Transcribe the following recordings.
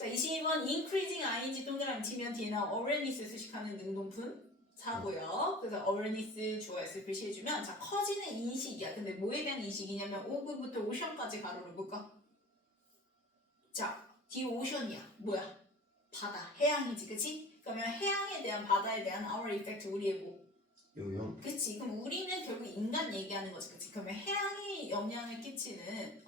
자, 20번 increasing ing 동그라미 치면 뒤에 나온 awareness 수식하는 능동분 사고요. 그래서 awareness 주어에서 표시해주면 자 커지는 인식이야. 근데 뭐에 대한 인식이냐면 오브부터 오션까지 가로를 볼까? 자, 뒤 오션이야. 뭐야? 바다, 해양이지, 그치? 그러면 해양에 대한 바다에 대한 our effect 우리의 뭐? 영향. 그치? 그럼 우리는 결국 인간 얘기하는 거지, 그치? 그러면 해양이 영향을 끼치는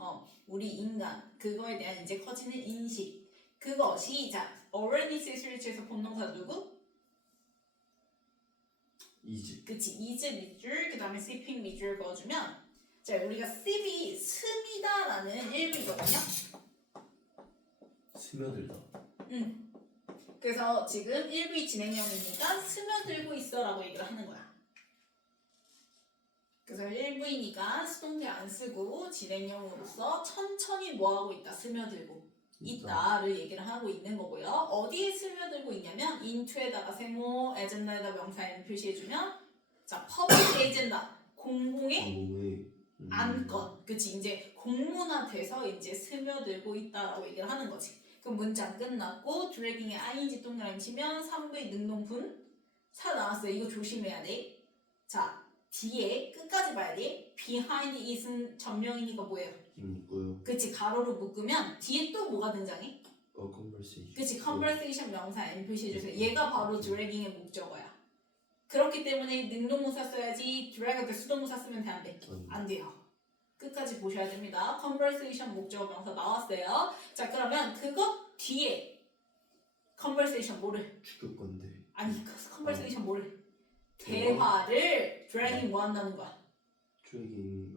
우리 인간 그거에 대한 이제 커지는 인식 그것이 자 awareness의 수일치에서 본동사 누구? 이지. 그치? is 밑줄 그 다음에 sipping 밑줄 그어주면 자 우리가 sip이 스미다라는 일부이거든요. 스며들다. 그래서 지금 1부의 진행형이니까 스며들고 있어 라고 얘기를 하는 거야. 그래서 1부이니까 수동태 안 쓰고 진행형으로서 천천히 뭐하고 있다? 스며들고 있다를 얘기를 하고 있는 거고요. 어디에 스며들고 있냐면 into에다가 세모, agenda에다 명사 N 표시해주면 자 public agenda 공공의 안건 그치 이제 공문화돼서 이제 스며들고 있다라고 얘기를 하는 거지. 그럼 문장 끝났고 dragging에 ing 동그라미 치면 3부의 능동분 사 나왔어요. 이거 조심해야 돼. 자 뒤에 끝까지 봐야 돼. behind is은 전명이니까 뭐예요? 있고요. 그치 가로로 묶으면 뒤에 또 뭐가 등장해? conversation. 그치 conversation 명사 N 표시해주세요. 얘가 바로 dragging의 목적어야. 그렇기 때문에 능동문사 써야지 drag 수동문사 쓰면 돼 안 돼? 안 돼요. 끝까지 보셔야 됩니다. conversation 목적어 명사 나왔어요. 자 그러면 그것 뒤에 conversation 뭐를? 주격건데. 아니 conversation 뭐를? 대화를 dragging 뭐 한다는 거야? dragging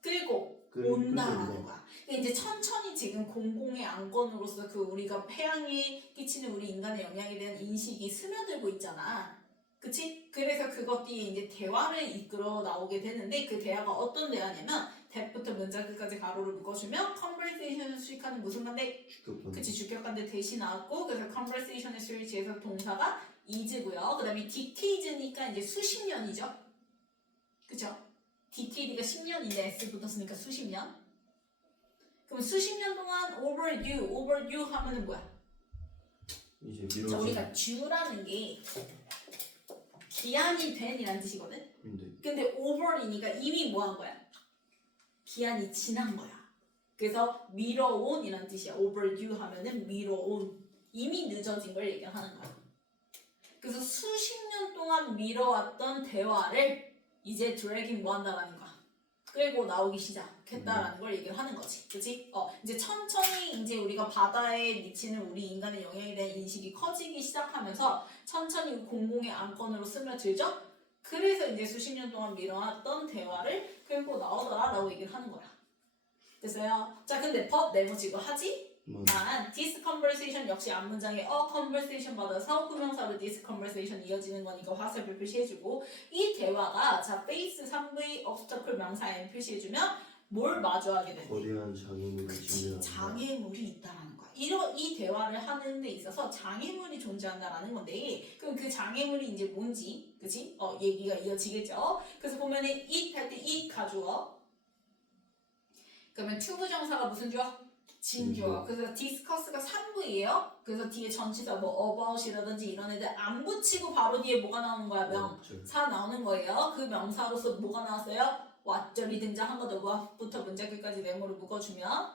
끌고 온다라는 거야. 그러니까 이제 천천히 지금 공공의 안건으로서 그 우리가 해양에 끼치는 우리 인간의 영향에 대한 인식이 스며들고 있잖아. 그치? 그래서 그것 뒤에 이제 대화를 이끌어 나오게 되는데 그 대화가 어떤 대화냐면 대부터 문장 끝까지 가로를 묶어주면 conversation을 수식하는 무슨 관대? 주격건데. 그치 주격관대 대시 나왔고 그래서 conversation의 수일치에서 동사가 is고요. 그 다음에 dictate니까 이제 수십 년이죠. 그쵸? dictate가 10년인데 s 붙었으니까 수십 년. 그럼 수십 년 동안 overdue 하면은 뭐야? 이제 자, 미뤄진. 우리가 due라는 게 기한이 된이라는 뜻이거든. 네. 근데 over이니까 이미 뭐 한 거야? 기한이 지난 거야. 그래서 미뤄온 이라는 뜻이야. overdue 하면은 미뤄온 이미 늦어진 걸 얘기하는 거야. 그래서 수십 년 동안 미뤄왔던 대화를 이제 dragging 뭐 한다라는 거야. 끌고 나오기 시작했다라는 걸 얘기를 하는 거지. 그치? 이제 천천히 이제 우리가 바다에 미치는 우리 인간의 영향에 대한 인식이 커지기 시작하면서 천천히 공공의 안건으로 스며들죠? 그래서 이제 수십 년 동안 미뤄왔던 대화를 끌고 나오더라라고 얘기를 하는 거야. 됐어요? 자, 근데 but never 지금 하지? this conversation 역시 앞문장에 a conversation 받아서 후명사로 this conversation 이어지는 거니까 화살표 표시해주고 이 대화가 자 face 3V obstacle 명사 N 표시해주면 뭘 마주하게 되는 거야? 거대한 장애물을 직면한다. 장애물이 있다라는 거야. 이 대화를 하는 데 있어서 장애물이 존재한다라는 건데 그럼 그 장애물이 이제 뭔지 그치? 얘기가 이어지겠죠? 그래서 보면은 it 할 때 it 가주어 그러면 to 부정사가 무슨 주어? 진주어. 그래서 discuss가 3부예요. 그래서 뒤에 전치사 뭐 about이라든지 이런 애들 안 붙이고 바로 뒤에 뭐가 나오는 거야? 명사 나오는 거예요. 그 명사로서 뭐가 나왔어요? 왓절이 등장한 거죠. what부터 문장 끝까지 네모를 묶어주면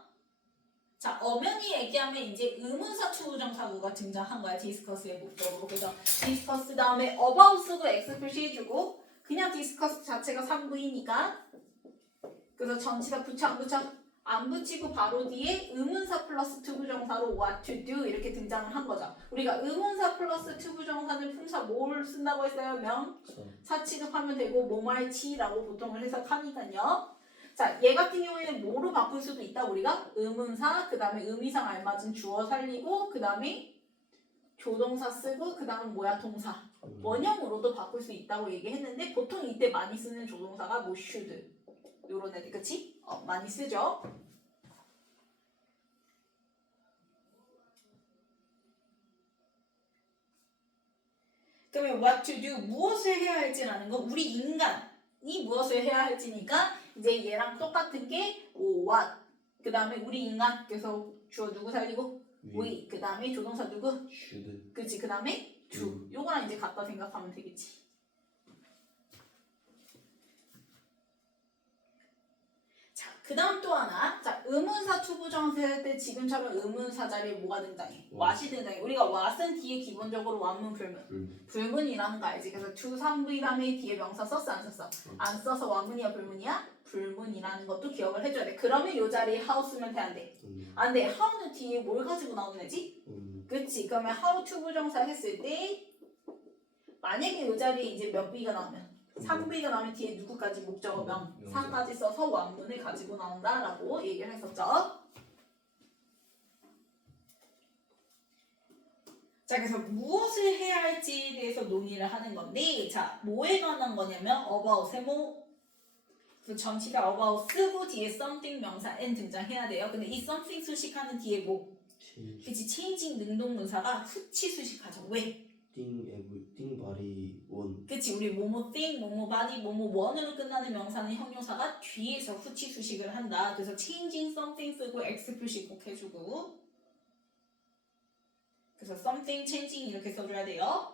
자 엄연히 얘기하면 이제 의문사 투부정사구가 등장한 거야. discuss의 목적으로. 그래서 discuss 다음에 about 쓰고 x 표시해주고 그냥 discuss 자체가 3부이니까 그래서 전치사 붙여 안 붙여? 안 붙이고 바로 뒤에 의문사 플러스 투부정사로 what to do 이렇게 등장을 한 거죠. 우리가 의문사 플러스 투부정사는 품사 뭘 쓴다고 했어요? 명사 취급하면 되고 뭐말치라고 보통을 해석하니까요. 자, 얘 같은 경우에는 뭐로 바꿀 수도 있다. 우리가 의문사, 그 다음에 의미상 알맞은 주어 살리고 그 다음에 조동사 쓰고 그 다음 뭐야? 동사. 원형으로도 바꿀 수 있다고 얘기했는데 보통 이때 많이 쓰는 조동사가 뭐 should 요런 애들 그치? 많이 쓰죠. 그러면 what to do 무엇을 해야 할지라는 건 우리 인간이 무엇을 해야 할지니까 이제 얘랑 똑같은 게 what 그 다음에 우리 인간 그래서 주어 누구 살리고 we. 그 다음에 조동사 누구? should 그치. 그 다음에 do. 요거랑 이제 같다 생각하면 되겠지. 자, 그 다음 또 하나. 자, 의문사 투부정사 할 때 지금처럼 의문사 자리에 뭐가 등장해? what이 등장해. 우리가 what은 뒤에 기본적으로 원문 불문. 불문이라는 거 알지? 그래서 to 3v 다음에 뒤에 명사 썼어 안 썼어? 안 써서 원문이야 불문이야? 불문이라는 것도 기억을 해줘야 돼. 그러면 요 자리에 how 쓰면 돼 안 돼? 안 돼. how는 뒤에 뭘 가지고 나오는 애지? 그치? 그러면 how 투부정사 했을 때 만약에 요 자리에 이제 몇 v가 나오면 3v가 나오면 뒤에 누구까지 목적어 명사까지 써서 원문을 가지고 나온다라고 얘기를 했었죠. 자, 그래서 무엇을 해야 할지에 대해서 논의를 하는 건데, 자, 뭐에 관한 거냐면 about 세모. 그래서 전치가 about 쓰고 뒤에 something 명사 n 등장해야 돼요. 근데 이 something 수식하는 뒤에 뭐? change 그치, changing 능동문사가 후치 수식하죠. 왜? think body one 그치, 우리 뭐뭐 thing, 뭐뭐 body, 뭐뭐 one으로 끝나는 명사는 형용사가 뒤에서 후치 수식을 한다. 그래서 changing something 쓰고 x 표시 꼭 해주고. 그래서 something, changing 이렇게 써줘야 돼요.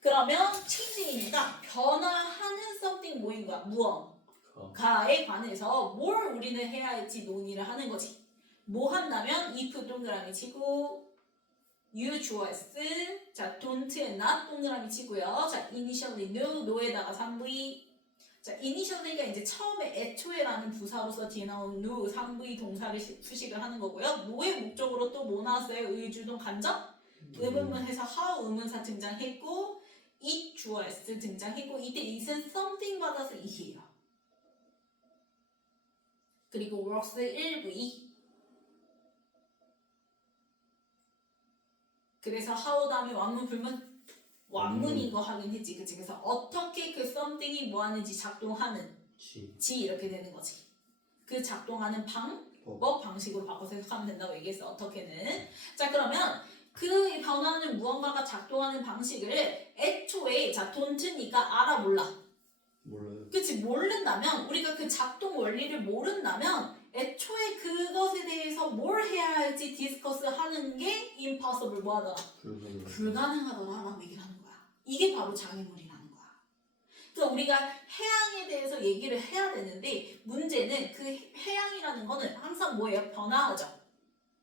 그러면 changing이니까 변화하는 something 뭐인 거야? 무언가에 관해서 뭘 우리는 해야 할지 논의를 하는 거지. 뭐 한다면 if 동그라미 치고 you 주어 s 자 don't not 동그라미 치고요. 자 initially no에다가 3v 자 initially가 이제 처음에 애초에라는 부사로서 뒤에 나온 no 3v 동사를 수식을 하는 거고요. no의 목적으로 또 뭐 나왔어요? 의주동 간접 의문문해서 how 의문사 등장했고 it 주어 s 등장했고 이때 it은 something 받아서 it이에요. 그리고 works 1v 그래서 how 다음에 완문 불문 완문인 거 확인했지. 그치? 그래서 어떻게 그 something이 뭐 하는지 작동하는지 이렇게 되는 거지. 그 작동하는 방법 방식으로 바꿔서 해석하면 된다고 얘기했어. 어떻게는. 자 그러면 그 변화하는 무언가가 작동하는 방식을 애초에 자 don't니까 알아 몰라. 몰라요. 그치? 모른다면 우리가 그 작동 원리를 모른다면 애초에 그것에 대해서 뭘 해야 할지 디스커스 하는 게 impossible 뭐하더라? 불가능하더라라고 얘기를 하는 거야. 이게 바로 장애물이라는 거야. 그러니까 우리가 해양에 대해서 얘기를 해야 되는데 문제는 그 해양이라는 거는 항상 뭐예요? 변화하죠.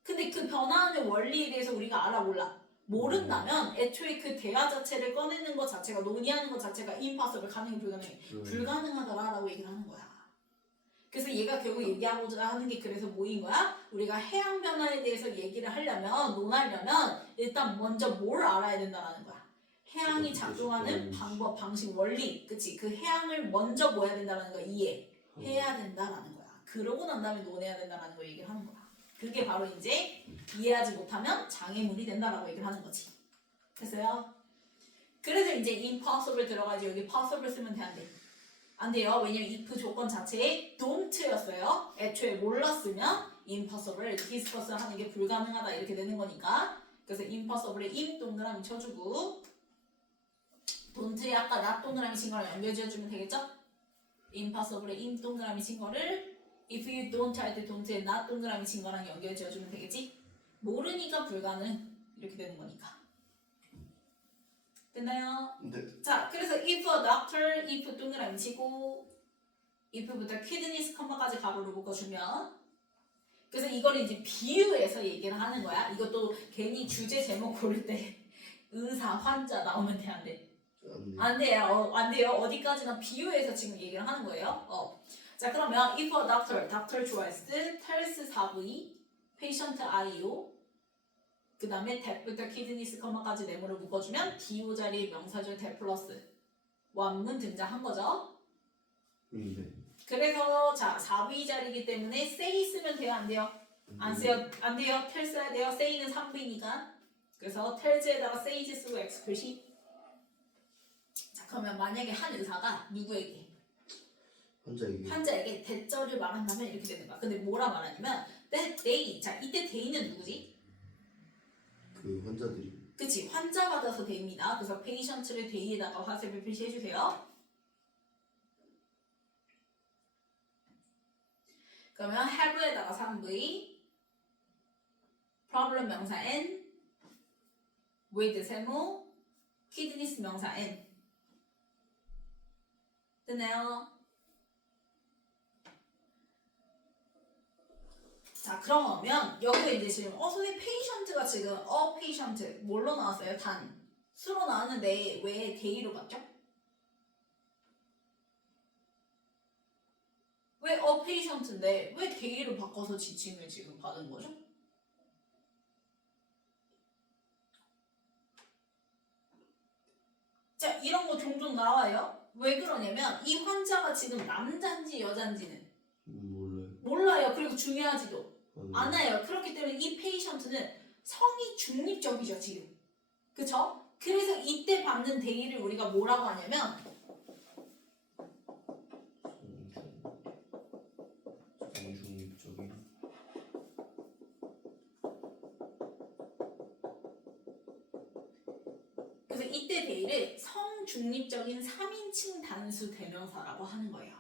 근데 그 변화하는 원리에 대해서 우리가 알아 몰라. 모른다면 애초에 그 대화 자체를 꺼내는 것 자체가 논의하는 것 자체가 impossible 가능해 불가능해 불가능하더라라고 얘기를 하는 거야. 그래서 얘가 결국 얘기하고자 하는 게 그래서 뭐인 거야? 우리가 해양 변화에 대해서 얘기를 하려면 논하려면 일단 먼저 뭘 알아야 된다라는 거야. 해양이 작동하는 방법, 방식, 원리, 그치? 그 해양을 먼저 뭐 해야 된다라는 거야? 이해해야 된다라는 거야. 그러고 난 다음에 논해야 된다라는 거 얘기를 하는 거야. 그게 바로 이제 이해하지 못하면 장애물이 된다라고 얘기를 하는 거지. 됐어요? 그래서 이제 impossible 들어가지 여기 possible 쓰면 돼 안 돼? 안 돼요. 왜냐면 if 조건 자체에 don't였어요. 애초에 몰랐으면 impossible discuss 하는 게 불가능하다 이렇게 되는 거니까. 그래서 impossible에 im 동그라미 쳐주고 don't에 아까 not 동그라미 친 거랑 연결 지어주면 되겠죠? impossible에 im 동그라미 친 거를 if you don't 할 때 don't에 not 동그라미 친 거랑 연결 지어주면 되겠지? 모르니까 불가능 이렇게 되는 거니까. 됐나요? 네. 자, 그래서 if a doctor, if 동그라미 치고 if부터 kidneys 컴마까지 가로로 묶어주면 그래서 이거를 이제 비유해서 얘기를 하는 거야. 이것도 괜히 주제 제목 고를 때 의사, 환자 나오면 돼, 안 돼? 안 돼요. 안 돼요. 어디까지나 비유해서 지금 얘기를 하는 거예요. 자, 그러면 if a doctor, doctor 좋아했을 tells 4v, patient i요 그 다음에 that부터 kidneys 컴마까지 네모를 묶어주면 do 자리에 명사절 that 플러스 원문 등장한 거죠. 네. 그래서 자 4v 자리이기 때문에 say 쓰면 돼요 안 돼요? 안 써요? 안 돼요? tell 써야 돼요. say는 3v니까 그래서 tells에다가 says 쓰고 x 표시. 자 그러면 만약에 한 의사가 누구에게? 환자에게 대절을 말한다면 이렇게 되는 거야. 근데 뭐라 말하냐면 that they 자 이때 they는 누구지? 그 환자들이. 그치 환자 받아서 they입니다. 그래서 patient를 they에다가 화살표 표시해주세요. 그러면 have에다가 3v problem 명사 N, with 세모, kidneys 명사 N. 됐나요? 자, 그러면 여기서 이제 지금 선생님 patient가 지금 patient 뭘로 나왔어요? 단 수로 나왔는데 왜 대의로 봤죠? 왜 patient인데 왜 대의로 바꿔서 지칭을 지금 받은 거죠? 자, 이런 거 종종 나와요. 왜 그러냐면 이 환자가 지금 남자인지 여자인지는 몰라요. 몰라요. 그리고 중요하지도 아, 않아요. 그렇기 때문에 이 페이션트는 성이 중립적이죠, 지금. 그쵸? 그래서 이때 받는 대의를 우리가 뭐라고 하냐면 성중립적인 그래서 이때 대의를 성중립적인 3인칭 단수 대명사라고 하는 거예요.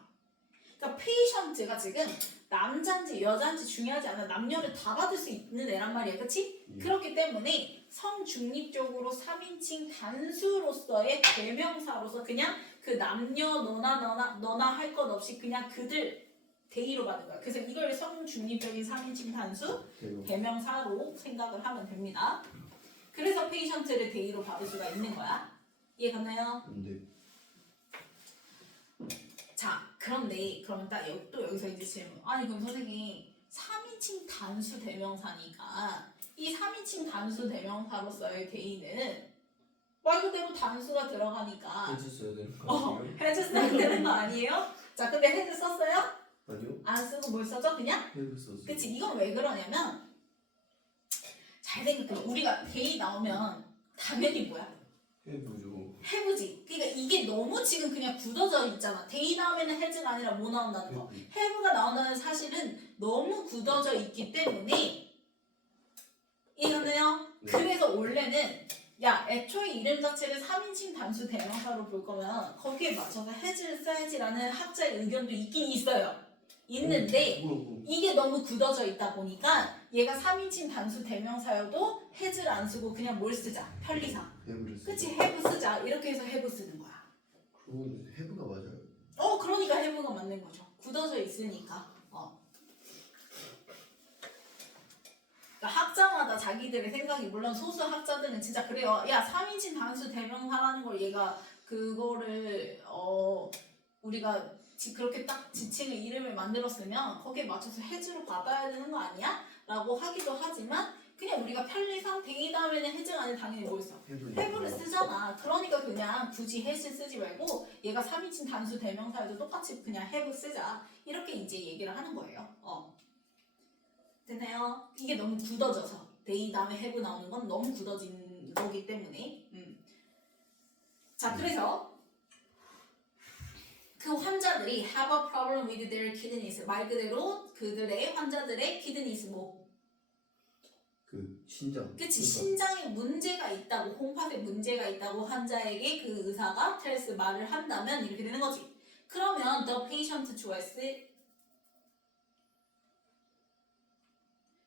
그러니까 페이션트가 지금 남자인지 여자인지 중요하지 않아. 남녀를 다 받을 수 있는 애란 말이야. 그치? 예. 그렇기 때문에 성중립적으로 3인칭 단수로서의 대명사로서 그냥 그 남녀 너나 할 것 없이 그냥 그들 대의로 받는 거야. 그래서 이걸 성중립적인 3인칭 단수 대명 대명사로 생각을 하면 됩니다. 그래서 페이션트를 대의로 받을 수가 있는 거야. 이해 갔나요? 근데 자, 그런데 그러면 딱 또 여기서 이제 질문. 아니 그럼 선생님 3인칭 단수 대명사니까 이 3인칭 단수 대명사로서의 대의는 말 그대로 단수가 들어가니까 헤드 써야 되는 거 아니에요? 헤드 써야 되는 거 아니에요? 자, 근데 헤드 썼어요? 아니요? 안 쓰고 뭘 썼죠? 그냥? 헤드 썼어요. 그치, 이건 왜 그러냐면 잘 생각해. 우리가 대의 나오면 당연히 뭐야? 헤드죠. 해부지. 그러니까 이게 너무 지금 그냥 굳어져 있잖아. 데이 다음에는 해즈가 아니라 뭐 나온다는 거. 헤드. 해부가 나온다는 사실은 너무 굳어져 있기 때문에 이해갔나요? 네. 그래서 원래는 야 애초에 이름 자체를 3인칭 단수 대명사로 볼 거면 거기에 맞춰서 해즈를 써야지라는 학자의 의견도 있긴 있어요. 있는데 이게 너무 굳어져 있다 보니까 얘가 3인칭 단수 대명사여도 해즈를 안 쓰고 그냥 뭘 쓰자. 편리상. 헤브를 쓰죠. 그치, 해부 쓰자. 이렇게 해서 해부 쓰는 거야. 그건 헤브가 맞아요. 그러니까 해부가 맞는 거죠. 굳어져 있으니까. 그러니까 학자마다 자기들의 생각이, 물론 소수 학자들은 진짜 그래요. 야, 3인칭 단수 대명사라는 걸 얘가 그거를 우리가 그렇게 딱 지칭을 이름을 만들었으면 거기에 맞춰서 해주로 받아야 되는 거 아니야? 라고 하기도 하지만 그냥 우리가 편리상 대의 다음에는 해주가 아니라 당연히 뭘 써? 해부를 쓰잖아. 그러니까 그냥 굳이 해를 쓰지 말고 얘가 3인칭 단수 대명사여도 똑같이 그냥 해부 쓰자. 이렇게 이제 얘기를 하는 거예요. 됐나요? 이게 너무 굳어져서 대의 다음에 해부 나오는 건 너무 굳어진 거기 때문에 자, 그래서 그 환자들이 have a problem with their kidneys. 말 그대로 그들의 환자들의 kidneys 그 신장. 그치, 신장에 문제가 있다고, 홍파에 문제가 있다고 환자에게 그 의사가 tells 말을 한다면 이렇게 되는 거지. 그러면 the patient choice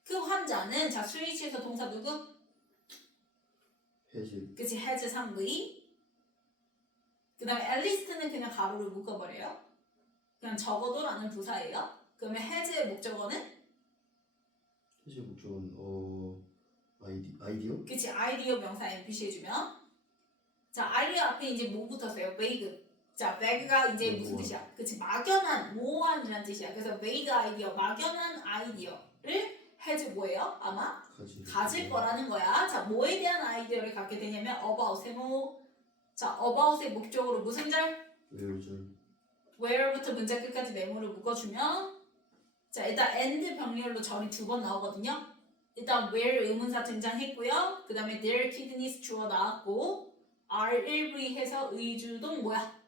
그 환자는 자 스위치에서 동사 누구? 해지. 그치, has 3V. 그 다음에 at least는 그냥 가로를 묶어버려요. 그냥 적어도라는 부사예요. 그러면 has의 목적어는? 해지 목적은 아이디어? 그치, 아이디어 명사 NPC 해주면 자, 아이디어 앞에 이제 뭐 붙었어요? vague. 자, vague가 이제 무슨 뜻이야? 그치, 막연한, 모호한이라는 뜻이야. 그래서 vague 아이디어, 막연한 아이디어를 has 뭐예요? 아마 가질 거라는 거야. 자, 뭐에 대한 아이디어를 갖게 되냐면 about 세모. 자, about의 목적으로 무슨 절? where절. where부터 문자 끝까지 메모를 묶어주면 자, 일단 and 병렬로 절이 2번 나오거든요. 일단 where 의문사 등장했고요. 그 다음에 their kidneys 주어 나왔고 R1V 해서 의주동 뭐야?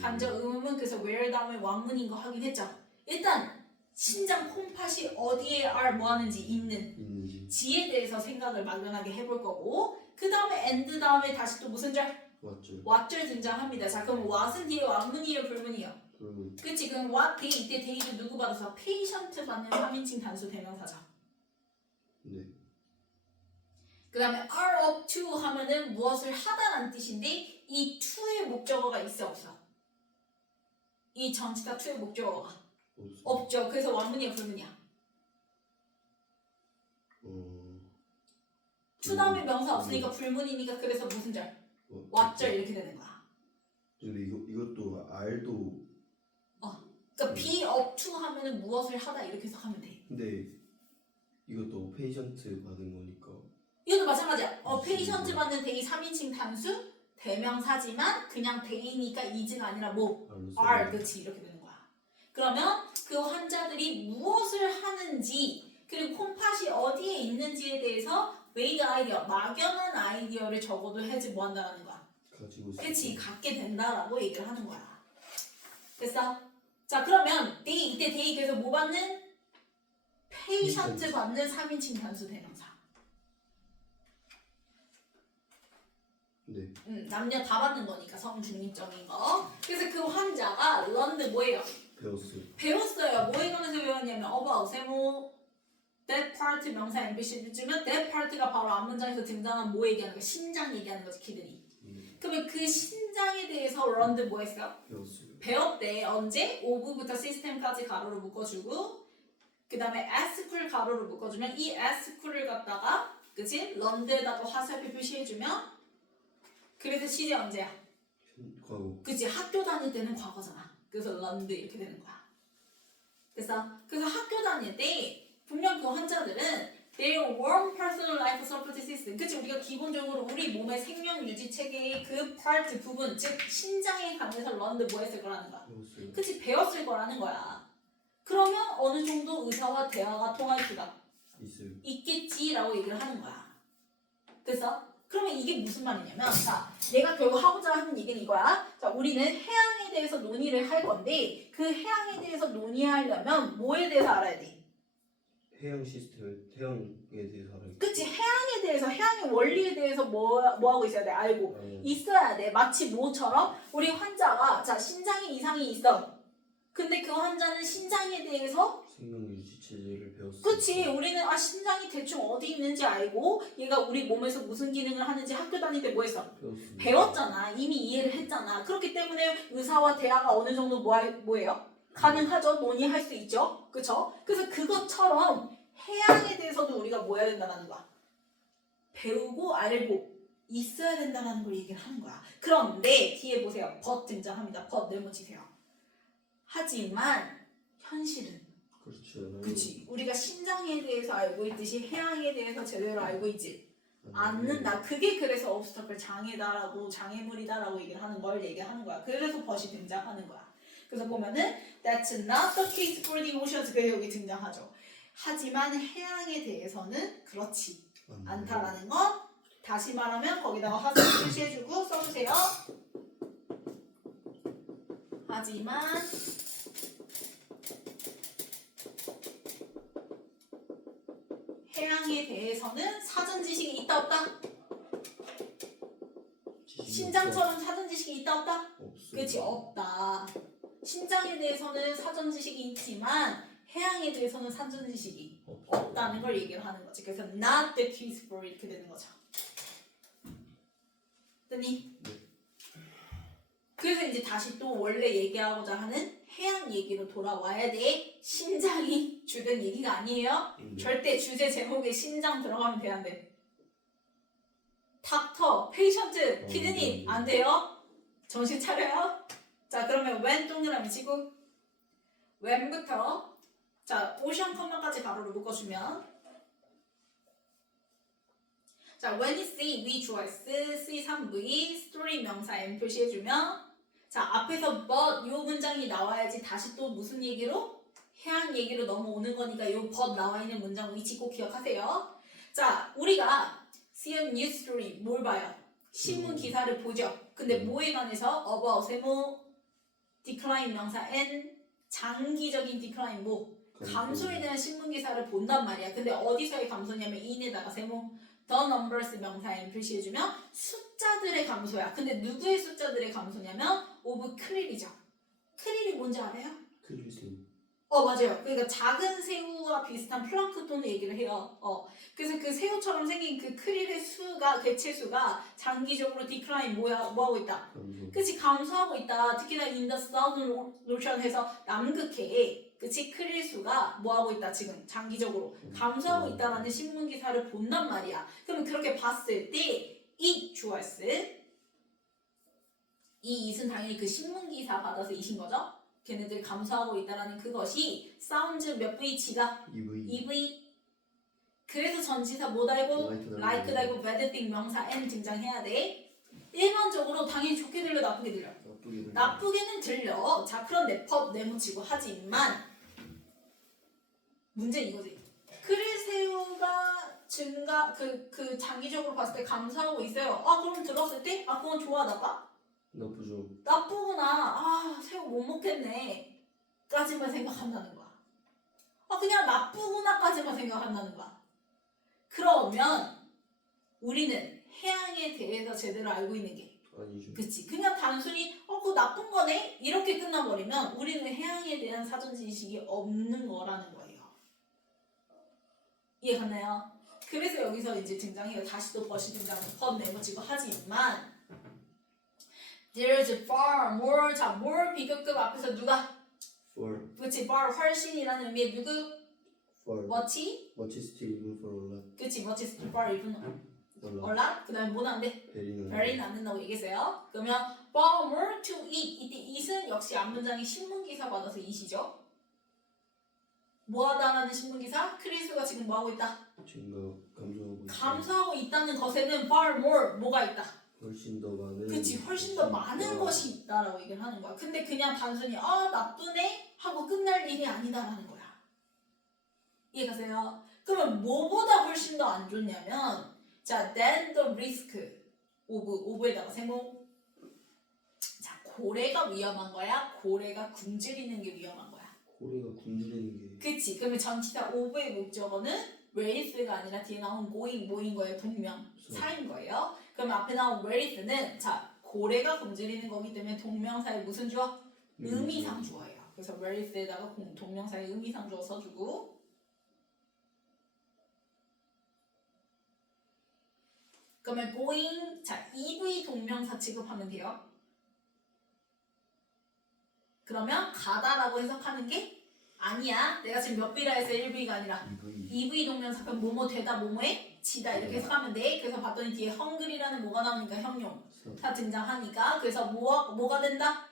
간접 의문. 그래서 where 다음에 완문인 거 확인했죠. 일단 신장 콩팥이 어디에 R 뭐 하는지 있는지 지에 대해서 생각을 막연하게 해볼 거고 그 다음에 and 다음에 다시 또 무슨 절? what절 등장합니다. 자, 그럼 what은 뒤에 완문이에요, 불문이에요? 그치, 그럼 what 뒤에 이때 대의를 누구 받아서? patient 받는 3인칭 단수 대명사죠. 네. 그 다음에 are up to 하면은 무엇을 하다라는 뜻인데 이 to의 목적어가 있어 없어? 이 전체 다 to의 목적어가 없어. 없죠. 그래서 완문이야 불문이야? to 다음에 명사 없으니까 불문이니까 그래서 무슨 절? 왓절 이렇게 되는 거야. 근데 이것도 R도 그러니까 be up to 하면은 무엇을 하다 이렇게 해석하면 돼. 근데 이것도 페이션트 받은 거니까 이것도 마찬가지야. 페이션트 받는 데이 3인칭 단수 대명사지만 그냥 데이니까 is가 아니라 뭐 are 그치 이렇게 되는 거야. 그러면 그 환자들이 무엇을 하는지 그리고 콩팥이 어디에 있는지에 대해서 vague 아이디어 막연한 아이디어를 적어도 해지 뭐 한다는 거야. 가지고 있어. 그치 갖게 된다라고 얘기를 하는 거야. 됐어? 자 그러면 데이 이때 데이 그래서 뭐 받는? 페이션트 받는 3인칭 단수 대명사. 네. 남녀 다 받는 거니까 성중립적인 거. 그래서 그 환자가 learned 뭐예요? 배웠어요. 배웠어요. 뭐에 관해서 배웠냐면 about 세모 that part 명사 MBC 주면 that part가 바로 앞문장에서 등장한 뭐 얘기하는 거야? 신장 얘기하는 거지 키드니. 그러면 그 신장에 대해서 learned 뭐 했어요? 배웠어요. 배웠대. 언제? 오브부터 시스템까지 가로로 묶어주고 그 다음에 s쿨 가로로 묶어주면 이 s쿨을 갖다가 그치? learned에다가 화살표 표시해주면 그래서 시제 언제야? 과거. 그치? 학교 다닐 때는 과거잖아. 그래서 learned 이렇게 되는 거야. 됐어? 그래서 학교 다닐 때 분명 그 환자들은 their warm personal life support system 그치? 우리가 기본적으로 우리 몸의 생명 유지 체계의 그 파트 부분 즉 신장에 관해서 learned 뭐 했을 거라는 거야. 배웠어요. 그치? 배웠을 거라는 거야. 그러면 어느 정도 의사와 대화가 통할 수가 있어요. 있겠지라고 얘기를 하는 거야. 됐어? 그러면 이게 무슨 말이냐면 자 내가 결국 하고자 하는 얘기는 이거야. 자 우리는 해양에 대해서 논의를 할 건데 그 해양에 대해서 논의하려면 뭐에 대해서 알아야 돼? 해양 시스템, 해양에 대해서 알아요. 그치? 해양에 대해서 해양의 원리에 대해서 뭐 하고 있어야 돼? 알고 있어야 돼. 마치 뭐처럼 우리 환자가 자 신장에 이상이 있어. 근데 그 환자는 신장에 대해서 생명 유지 체제를 배웠어요. 그치 우리는 신장이 대충 어디 있는지 알고 얘가 우리 몸에서 무슨 기능을 하는지 학교 다닐 때 뭐 했어? 배웠습니다. 배웠잖아. 이미 이해를 했잖아. 그렇기 때문에 의사와 대화가 어느 정도 뭐예요? 가능하죠. 논의할 수 있죠. 그쵸? 그래서 그것처럼 해양에 대해서도 우리가 뭐 해야 된다는 거야? 배우고 알고 있어야 된다는 걸 얘기를 하는 거야. 그런데 뒤에 보세요. but 등장합니다. but 메모치세요. 하지만 현실은 그렇지 않아요. 그치 우리가 신장에 대해서 알고 있듯이 해양에 대해서 제대로 알고 있지 않는다. 그게 그래서 obstacle 장애다라고 장애물이다라고 얘기를 하는 걸 얘기하는 거야. 그래서 벗이 등장하는 거야. 그래서 보면은 that's not the case for the oceans 그게 여기 등장하죠. 하지만 해양에 대해서는 그렇지 않다라는 건 다시 말하면 거기다가 화살표 표시해주고 써주세요. 하지만 해양에 대해서는 사전 지식이 있다 없다? 신장처럼 사전 지식이 있다 없다? 없어요. 그렇지 없다. 신장에 대해서는 사전 지식이 있지만 해양에 대해서는 사전 지식이 없다는 걸 얘기를 하는 거지. 그래서 not the case for 이렇게 되는 거죠. 됐니? 네. 그래서 이제 다시 또 원래 얘기하고자 하는 해양 얘기로 돌아와야 돼. 신장이 주된 얘기가 아니에요. 절대 주제 제목에 신장 들어가면 돼 안 돼? 닥터, 페이션트, 키드니 안 돼요? 정신 차려요. 자 그러면 when 동그라미 치고 when부터 자 오션 컴마까지 가로로 묶어주면 자 when is see, we 주어s, see 3v, story 명사 m 표시해주면 자 앞에서 but 요 문장이 나와야지 다시 또 무슨 얘기로? 해양 얘기로 넘어오는 거니까 요 but 나와 있는 문장 위치 꼭 기억하세요. 자 우리가 see a news story 뭘 봐요? 신문 기사를 보죠. 근데 뭐에 관해서? about 세모 decline 명사 n 장기적인 decline 뭐 감소에 대한 신문 기사를 본단 말이야. 근데 어디서의 감소냐면 in에다가 세모 the numbers 명사 n 표시해주면 숫자들의 감소야. 근데 누구의 숫자들의 감소냐면 of 크릴이죠. 크릴이 뭔지 알아요? 크리슬. 맞아요. 그러니까 작은 새우와 비슷한 플랑크톤을 얘기를 해요. 그래서 그 새우처럼 생긴 그 크릴의 수가, 개체수가 장기적으로 디클라인 뭐하고 있다? 감소. 그치, 감소하고 있다. 특히나 인더 사우든 오션에서 남극해에 그치, 크릴 수가 뭐하고 있다 지금 장기적으로 감소하고 있다라는 신문 기사를 본단 말이야. 그러면 그렇게 봤을 때 이 주얼스 이 it은 당연히 그 신문 기사 받아서 it인 거죠. 걔네들이 감소하고 있다라는 그것이 사운드 몇 V치다? EV. EV. 그래서 전치사 뭐 달고 like 달고 bad thing 명사 n 등장해야 돼. 일반적으로 당연히 좋게 들려 나쁘게 들려? 나쁘게는 들려. 자, 그런데 법 내묻히고 하지만 문제는 이거지. 크릴새우가 증가 그 장기적으로 봤을 때 감소하고 있어요. 그럼 들었을 때 그건 좋아 나빠? 나쁘죠. 나쁘구나. 새우 못 먹겠네. 까지만 생각한다는 거야. 그냥 나쁘구나까지만 생각한다는 거야. 그러면 우리는 해양에 대해서 제대로 알고 있는 게 아니죠. 그치. 그냥 단순히 그거 나쁜 거네? 이렇게 끝나버리면 우리는 해양에 대한 사전 지식이 없는 거라는 거예요. 이해 갔나요? 그래서 여기서 이제 등장해요. 다시 또 벗이 등장해서 법 내고치고 하지만 There's far more. 자, more 비교급 앞에서 누가? For. 그치, far 훨씬이라는 의미의 누구? For. much? Much still even for a lot. 그치, much is far even A lot. a lot? 그 다음에 뭐는 안 돼? Very는. very는 안 된다고 얘기했어요. 그러면 far more to eat. 이때 eat은 역시 앞문장이 신문기사 받아서 eat이죠. 뭐하다라는 신문기사? 크리스가 지금 뭐하고 있다? 증가 감소하고. 감소하고 있다는 것에는 far more 뭐가 있다? 훨씬 더 많은. 그치, 훨씬 더 많은 것이 있다라고 얘기를 하는 거야. 근데 그냥 단순히 나쁘네 하고 끝날 일이 아니다라는 거야. 이해가세요? 그러면 뭐보다 훨씬 더 안 좋냐면 자, than the risk ove에다가 세모. 자, 고래가 위험한 거야? 고래가 굶주리는 게 위험한 거야? 고래가 굶주리는 게. 그치. 그러면 전치사 ove의 목적어는 race가 아니라 뒤에 나온 going, 뭐인 거예요? 동명사인 거예요. 그러면 앞에 나온 race는 자, 고래가 굶주리는 거기 때문에 동명사의 무슨 주어? 의미상 주어예요. 그래서 race에다가 동명사의 의미상 주어 써주고 그러면 going, 자, EV 동명사 취급하면 돼요. 그러면 가다라고 해석하는 게 아니야. 내가 지금 몇 V라 했어? 1V가 아니라 EV. EV 동명사 그럼 뭐뭐 되다 뭐뭐해? 지다 이렇게 해석하면 돼. 그래서 봤더니 뒤에 헝그리라는 뭐가 나오니까 형용사 등장하니까 그래서 뭐가 된다?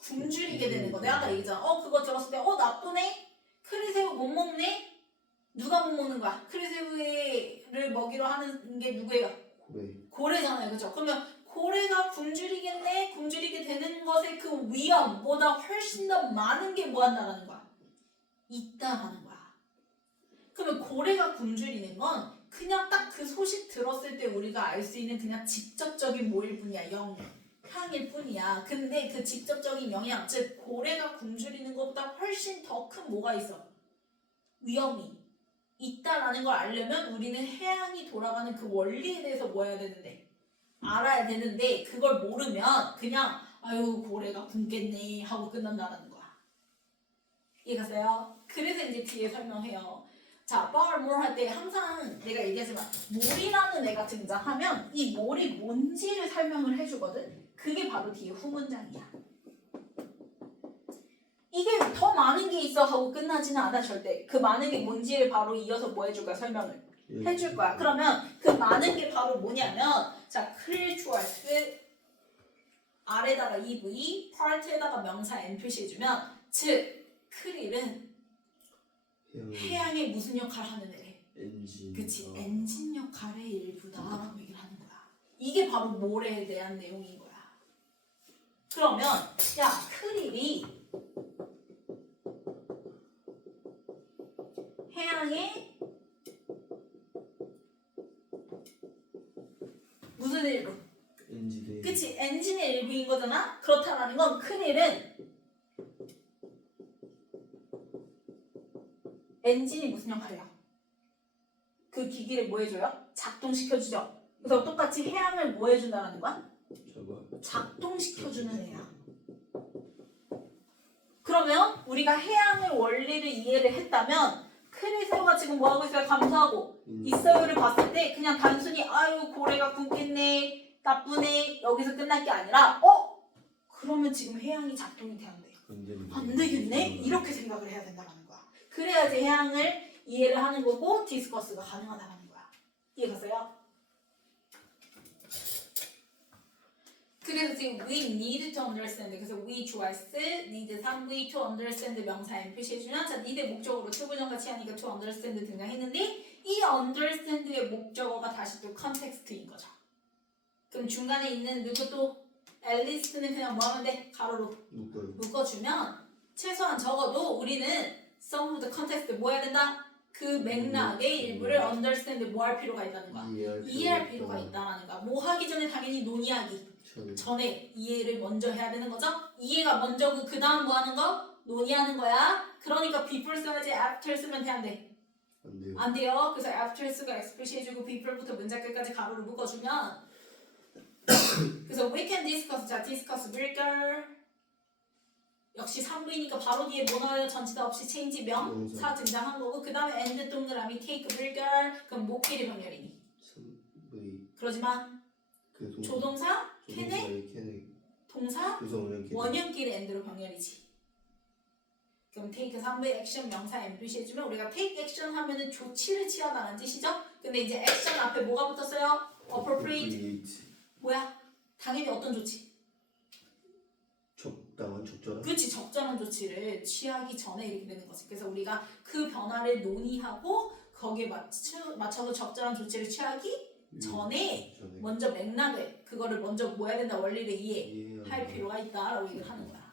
굶주리게 되는 거. 내가 아까 얘기했잖아. 그거 들었을 때 나쁘네? 크리새우 못 먹네? 누가 못 먹는 거야? 크리새우를 먹이로 하는 게 누구예요? 고래. 고래잖아요. 그죠? 그러면 고래가 굶주리겠네? 굶주리게 되는 것의 그 위험보다 훨씬 더 많은 게 뭐 한다라는 거야? 있다라는 거야. 그러면 고래가 굶주리는 건 그냥 딱 그 소식 들었을 때 우리가 알 수 있는 그냥 직접적인 뭐일 뿐이야. 영향일 뿐이야. 근데 그 직접적인 영향, 즉 고래가 굶주리는 것보다 훨씬 더 큰 뭐가 있어? 위험이 있다라는 걸 알려면 우리는 해양이 돌아가는 그 원리에 대해서 뭐 해야 되는데? 알아야 되는데 그걸 모르면 그냥 아유 고래가 굶겠네 하고 끝난다는 거야. 이해가세요? 그래서 이제 뒤에 설명해요. 자, far more 할 때 항상 내가 얘기하지만 more이라는 애가 등장하면 이 more이 뭔지를 설명을 해주거든. 그게 바로 뒤에 후문장이야. 이게 더 많은 게 있어 하고 끝나지는 않아 절대. 그 많은 게 뭔지를 바로 이어서 뭐 해줄 거야? 설명을 해줄 거야. 그러면 그 많은 게 바로 뭐냐면 자, 크릴추얼스 아래다가 EV, 파트에다가 명사 N 표시해주면 즉 크릴은 해양에 무슨 역할을 하는 애래? 엔진. 그치, 엔진 역할의 일부다라고 얘기를 하는 거야. 이게 바로 모래에 대한 내용인 거야. 그러면 야, 크릴이 해양에 무슨 일부? 엔진의. 그치, 엔진의 일부인 거잖아? 그렇다라는 건 크릴은 엔진이 무슨 역할이야? 그 기기를 뭐 해줘요? 작동시켜주죠. 그래서 똑같이 해양을 뭐 해준다는 거야? 작동시켜주는 애야. 그러면 우리가 해양의 원리를 이해를 했다면 크리새우가 지금 뭐하고 있어요? 감소하고 있어요를 봤을 때 그냥 단순히 아유 고래가 굶겠네 나쁘네 여기서 끝날 게 아니라 그러면 지금 해양이 작동이 돼야 돼. 안 되겠네? 이렇게 생각을 해야 된다는 거야. 그래야지 해양을 이해를 하는 거고 디스커스가 가능하다는 거야. 이해갔어요? 그래서 지금 we need to understand 그래서 we 좋아했어 need 3V to understand 명사 M 표시해주면 자 need의 목적어로 투부정 같이 하니까 to understand 등장했는데 이 understand의 목적어가 다시 또 context인 거죠. 그럼 중간에 있는 누구 또 앨리스는 그냥 뭐 하면 돼? 가로로 묶어주면 최소한 적어도 우리는 some of the context 뭐 해야 된다? 그 맥락의 일부를 understand 뭐 할 필요가 있다는 거야. 이해할 필요가 있다는 거야. 뭐 하기 전에 당연히 논의하기 전에 이해를 먼저 해야 되는 거죠. 이해가 먼저고 그 다음 뭐 하는 거? 논의하는 거야. 그러니까 before 써야지 after 쓰면 돼 안 돼? 안 돼요. 안 돼요. 그래서 after 쓰가 express 해주고 before부터 문장 끝까지 가로로 묶어주면 그래서 we can discuss 자 discuss 물결 역시 3부이니까 바로 뒤에 뭐 나와요? 전치사 없이 change 명사 등장한 거고 그 다음에 end 동그라미 take 물결 그럼 목길이 병렬이니 3V 그러지만 그 조동사 캔의 동사 원형끼리 end로 병렬이지. 그럼 take 3부의 액션 명사 M 표시해주면 우리가 take action 하면은 조치를 취하다는 뜻이죠. 근데 이제 액션 앞에 뭐가 붙었어요? appropriate 뭐야? 당연히 어떤 조치? 적절한? 그렇지 적절한 조치를 취하기 전에 이렇게 되는 거지. 그래서 우리가 그 변화를 논의하고 거기에 맞춰서 적절한 조치를 취하기 전에 먼저 맥락을 그거를 먼저 뭐 해야 된다? 원리를 이해할 필요가 있다라고 얘기를 하는 거야.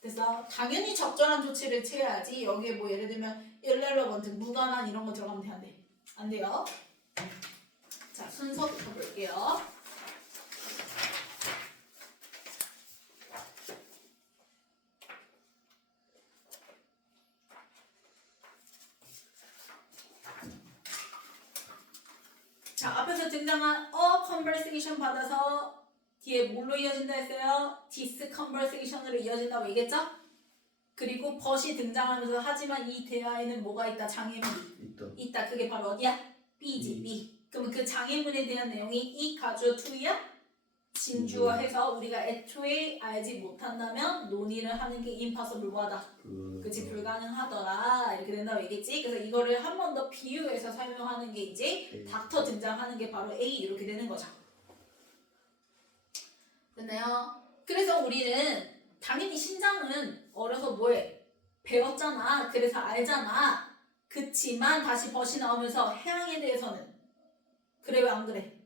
그래서 당연히 적절한 조치를 취해야지 여기에 뭐 예를 들면 irrelevant, 무관한 이런 거 들어가면 돼 안 돼? 안 돼요. 자 순서부터 볼게요. 자 앞에서 등장한 conversation 받아서 뒤에 뭘로 이어진다 했어요? this conversation으로 이어진다고 얘기했죠? 그리고 but이 등장하면서 하지만 이 대화에는 뭐가 있다? 장애물이 있다. 그게 바로 어디야? B지 B. 그러면 그 장애물에 대한 내용이 이 가주어 to야? 진주어 해서 우리가 애초에 알지 못한다면 논의를 하는 게 impossible 뭐하다? 그치 불가능하더라 이렇게 된다고 얘기했지. 그래서 이거를 한 번 더 비유해서 설명하는 게 이제 닥터 등장하는 게 바로 A 이렇게 되는 거죠. 됐나요? 그래서 우리는 당연히 신장은 어려서 뭐해? 배웠잖아. 그래서 알잖아. 그치만 다시 벗이 나오면서 해양에 대해서는 그래 왜 안 그래?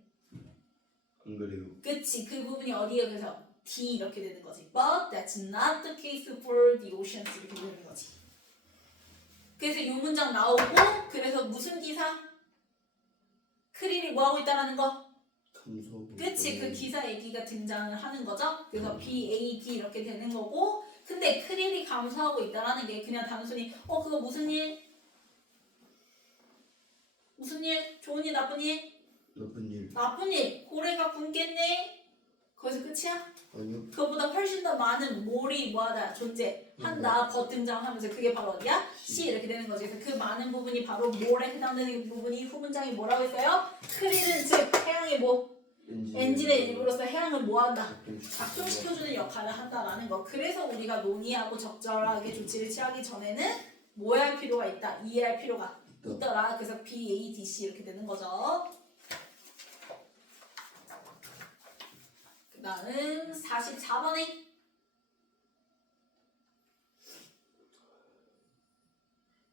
안 그래요. 그치 그 부분이 어디에 그래서 D 이렇게 되는 거지. But that's not the case for the oceans 이렇게 되는 거지. 그래서 이 문장 나오고 그래서 무슨 기사? 크릴이 뭐하고 있다라는 거? 그치 그 기사 얘기가 등장을 하는 거죠. 그래서 BAD 이렇게 되는 거고 근데 크릴이 감소하고 있다라는 게 그냥 단순히 그거 무슨 일? 무슨 일? 좋은 일 나쁜 일? 나쁜 일. 고래가 굶겠네? 거기서 끝이야? 아니요. 그거보다 훨씬 더 많은 몰이 뭐하다 존재한다 더 등장하면서 그게 바로 어디야? C 이렇게 되는 거지. 그래서 그 많은 부분이 바로 몰에 해당되는 부분이 후문장이 뭐라고 했어요? 크릴은 즉 해양의 뭐? 엔진의 일부로서 해양을 뭐한다? 작동시켜주는 역할을 한다라는 거. 그래서 우리가 논의하고 적절하게 조치를 취하기 전에는 뭐 할 필요가 있다? 이해할 필요가 있더라. 그래서 BADC 이렇게 되는 거죠. 그 다음 44번에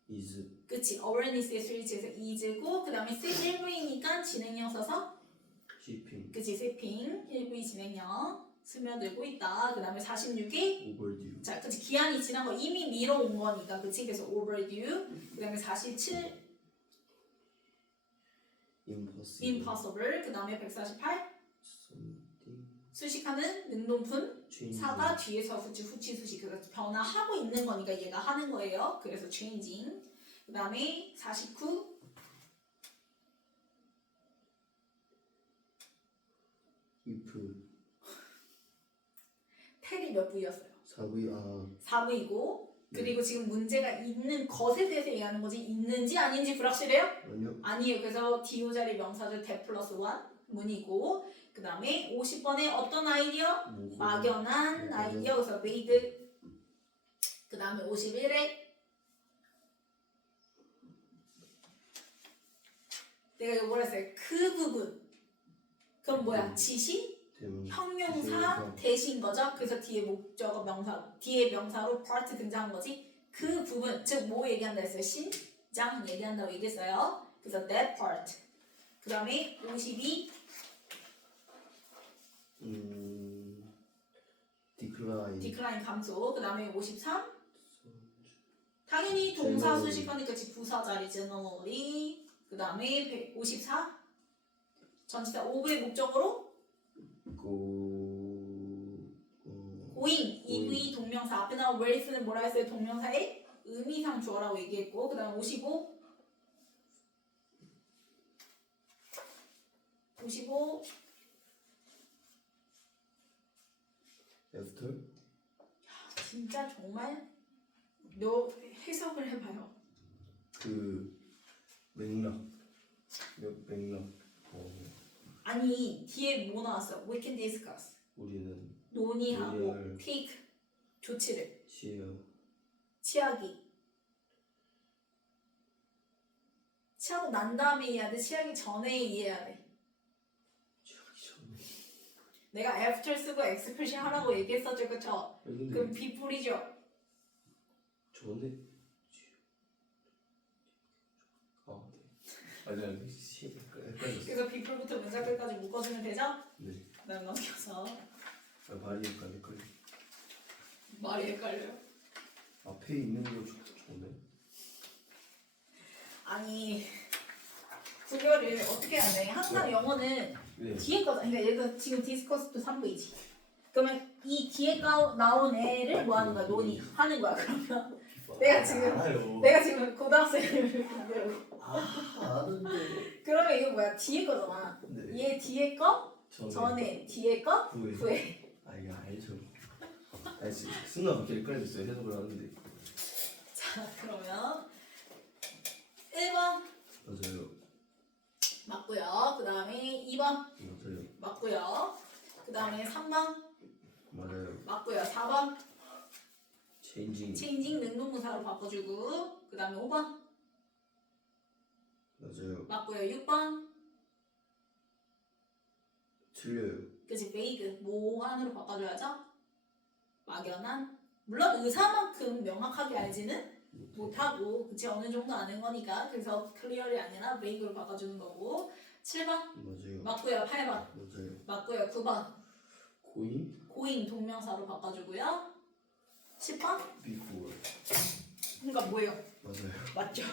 is 그치 awareness의 스위치에서 is고 그 다음에 C 1V니까 진행형 써서 shipping 그치 shipping 1V 진행형 스며들고 있다. 그 다음에 46이 overdue 자 그치 기한이 지난 거 이미 미뤄온 거니까 그치 그래서 overdue 그 다음에 47 impossible 그 다음에 148 수식하는 능동분 사가 뒤에서 후치 수식 그래서 변화하고 있는 거니까 얘가 하는 거예요. 그래서 changing 그 다음에 49 if 텔이 몇 부였어요? 사부이 아 4V고 그리고 지금 문제가 있는 것에 대해서 얘기하는 거지 있는지 아닌지 불확실해요? 아니요. 아니에요. 그래서 DO 자리 명사절 that 플러스 1 문이고 그 다음에 50번에 어떤 아이디어? 막연한 아이디어. 그래서 made. 그 다음에 51에 내가 이거 뭐라 했어요? 그 부분. 그럼 뭐야? 지시? 형용사 대신 거죠. 그래서 뒤에 목적어 명사, 뒤에 명사로 part 등장한 거지. 그 부분, 즉 뭐 얘기한다 했어요? 신장 얘기한다고 얘기했어요. 그래서 that part. 그 다음에 52 decline 감소. 그 다음에 53 당연히 동사 수식하니까 지 부사 자리 generally. 그 다음에 54 전치사 오브의 목적으로 going, EV 동명사 앞에 나온 whereis는 뭐라 했어요? 동명사의 의미상 주어라고 얘기했고 그 다음에 55 after 진짜 정말 너 해석을 해봐요. 그 맥락 아니 뒤에 뭐 나왔어? We can discuss 우리는 논의하고 논의할 take 조치를 취하기 취하고 난 다음에 이해해야 돼? 취하기 전에 이해해야 돼? 내가 after 쓰고 x 표시 하라고 얘기했었죠 그쵸? 그럼 비풀이죠? 전에 맞아요. 헷갈렸어. 그래서 비풀부터 문자 끝까지 묶어주면 되죠? 네. 그다음 넘겨서 말이 헷갈려. 말이 헷갈려요. 앞에 있는 거 전에 아니 구별을 어떻게 해야 돼? 항상 영어는 네. 뒤에 거 그러니까 예를 들어 지금 디스커스도 3V지 그러면 이 뒤에 나온 애를 뭐 하는 거야? 논의하는 거야 그러면 내가 지금 고등학생을 아는데 그러면 이거 뭐야? 뒤에 거잖아. 네. 얘 뒤에 거 전에 뒤에 거 후에 아 이거 알죠. 아니 순간 그렇게 헷갈렸어요. 해석을 하는데 자 그러면 1번 맞아요. 맞고요. 그 다음에 2번 맞아요. 맞고요. 그 다음에 3번 맞아요. 맞고요. 4번 체인징 능동무사로 바꿔주고 그 다음에 5번 맞아요. 맞고요. 6번 틀려요. 그치 vague 모호한으로 바꿔줘야죠. 막연한 물론 의사만큼 명확하게 알지는 못하고 그치 어느 정도 아는 거니까 그래서 clear이 아니라 vague로 바꿔주는 거고 7번 맞아요. 맞고요. 8번 맞아요. 맞고요. 9번 고잉 동명사로 바꿔주고요. 10번 before 그러니까 뭐예요? 맞아요. 맞죠?